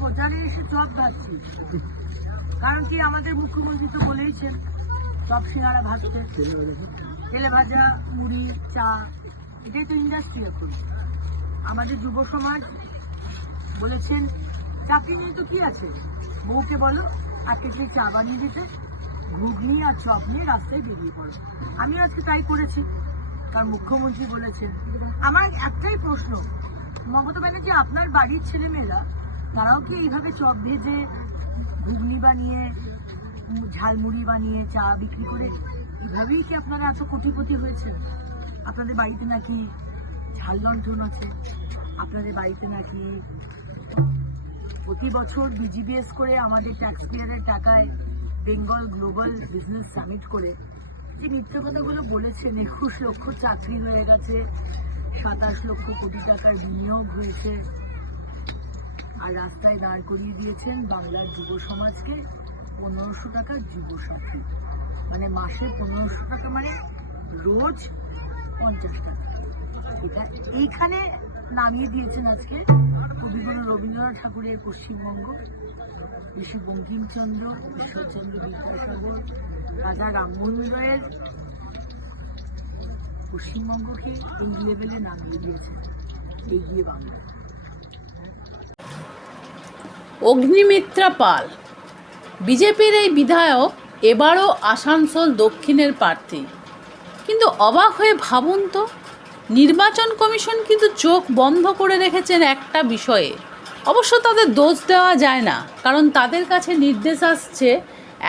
প্রচারে এসে চপ ভাজছি, কারণ কি আমাদের মুখ্যমন্ত্রী তো বলেইছেন চপ সিঙ্গারা ভাজতে, তেলে ভাজা, মুড়ি, চা, এটাই তো ইন্ডাস্ট্রি এখন। আমাদের যুব সমাজ বলেছেন চাকরি নিয়ে তো কি আছে, বউকে বলো এক কেজি চা বানিয়ে দিতে, ঘুগনি আর চপ নিয়ে রাস্তায় বেরিয়ে পড়ো। আমি আজকে তাই করেছি, কারণ মুখ্যমন্ত্রী বলেছেন। আমার একটাই প্রশ্ন, মমতা ব্যানার্জি, আপনার বাড়ির ছেলেমেয়েরা তারাও কি এইভাবে চপ ভেজে, ঘুগনি বানিয়ে, ঝালমুড়ি বানিয়ে, চা বিক্রি করে এইভাবেই কি আপনারা এত কোটিপতি হয়েছেন? আপনাদের বাড়িতে নাকি ঝাল লণ্ঠন আছে, আপনাদের বাড়িতে নাকি প্রতি বছর বিজিবিএস করে আমাদের ট্যাক্স পেয়ারের টাকায় বেঙ্গল গ্লোবাল বিজনেস সামিট করে যে মিথ্যে কথাগুলো বলেছেন, 21 লক্ষ চাকরি হয়ে গেছে, 27 লক্ষ কোটি টাকার বিনিয়োগ হয়েছে, আর রাস্তায় দাঁড় করিয়ে দিয়েছেন বাংলার যুব সমাজকে 1500 টাকার যুবসাথী, মানে মাসে 1500 টাকা, মানে রোজ 50 টাকা। এটা এইখানে নামিয়ে দিয়েছেন আজকে কবিগুরু রবীন্দ্রনাথ ঠাকুরের পশ্চিমবঙ্গ, ঋষি বঙ্কিমচন্দ্র, ঈশ্বরচন্দ্র বিদ্যাসাগর, রাজা রামমোহন রায়ের পশ্চিমবঙ্গকে এই লেভেলে নামিয়ে দিয়েছেন, এগিয়ে বাংলা। অগ্নিমিত্রা পাল বিজেপির এই বিধায়ক এবারও আসানসোল দক্ষিণের প্রার্থী, কিন্তু অবাক হয়ে ভাবুন তো, নির্বাচন কমিশন কিন্তু চোখ বন্ধ করে রেখেছেন একটা বিষয়ে। অবশ্য তাদের দোষ দেওয়া যায় না, কারণ তাদের কাছে নির্দেশ আসছে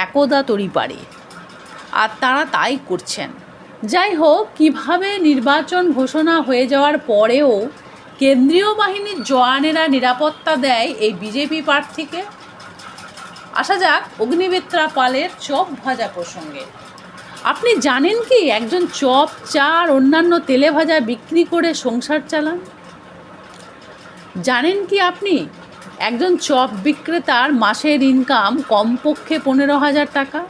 একদা তড়িপাড়ি, আর তারা তাই করছেন। যাই হোক, কীভাবে নির্বাচন ঘোষণা হয়ে যাওয়ার পরেও কেন্দ্রীয় বাহিনীর জওয়ানেরা নিরাপত্তা দেয় এই বিজেপি প্রার্থীকে। আসা যাক অগ্নিমিত্রা পালের চপ ভাজা প্রসঙ্গে। আপনি জানেন কি একজন চপ, চা আর অন্যান্য তেলে ভাজা বিক্রি করে সংসার চালান? জানেন কি আপনি একজন চপ বিক্রেতার মাসের ইনকাম কমপক্ষে 15,000 টাকা?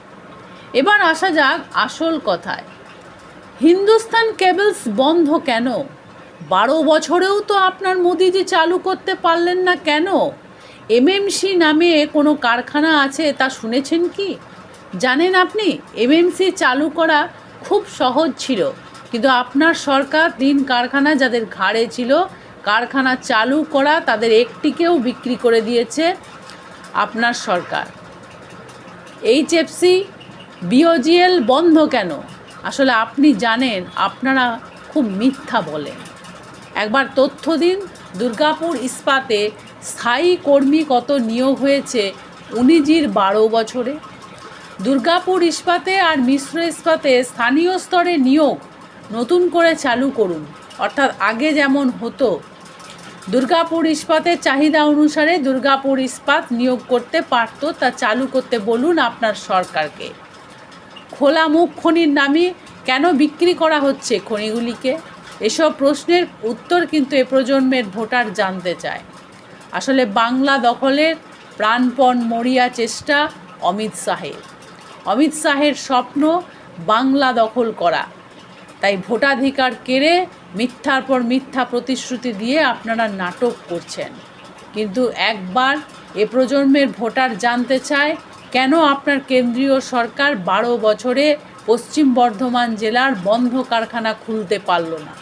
এবার আসা যাক আসল কথায়। হিন্দুস্তান কেবলস বন্ধ কেন? 12 বছরেও তো আপনার মোদিজি চালু করতে পারলেন না কেন? এমএমসি নামে কোনো কারখানা আছে তা শুনেছেন কি? জানেন আপনি এমএমসি চালু করা খুব সহজ ছিল, কিন্তু আপনার সরকার দিন কারখানা যাদের ঘাড়ে ছিল, কারখানা চালু করা তাদের একটিকেও বিক্রি করে দিয়েছে আপনার সরকার। এইচএফসি, বিওজিএল বন্ধ কেন? আসলে আপনি জানেন, আপনারা খুব মিথ্যা বলেন। একবার তথ্য দিন, দুর্গাপুর ইস্পাতে স্থায়ী কর্মী কত নিয়োগ হয়েছে উনিজির 12 বছরে? দুর্গাপুর ইস্পাতে আর মিশ্র ইস্পাতে স্থানীয় স্তরে নিয়োগ নতুন করে চালু করুন, অর্থাৎ আগে যেমন হতো। দুর্গাপুর ইস্পাতের চাহিদা অনুসারে দুর্গাপুর ইস্পাত নিয়োগ করতে পারত, তা চালু করতে বলুন আপনার সরকারকে। খোলা মুখ খনির নামে কেন বিক্রি করা হচ্ছে খনিগুলিকে? এসব প্রশ্নের উত্তর কিন্তু এ প্রজন্মের ভোটার জানতে চায়। আসলে বাংলা দখলের প্রাণপণ মরিয়া চেষ্টা অমিত শাহের স্বপ্ন বাংলা দখল করা। তাই ভোটাধিকার কেড়ে মিথ্যার পর মিথ্যা প্রতিশ্রুতি দিয়ে আপনারা নাটক করছেন। কিন্তু একবার এ প্রজন্মের ভোটার জানতে চায়, কেন আপনার কেন্দ্রীয় সরকার 12 বছরে পশ্চিম বর্ধমান জেলার বন্ধ কারখানা খুলতে পারল না।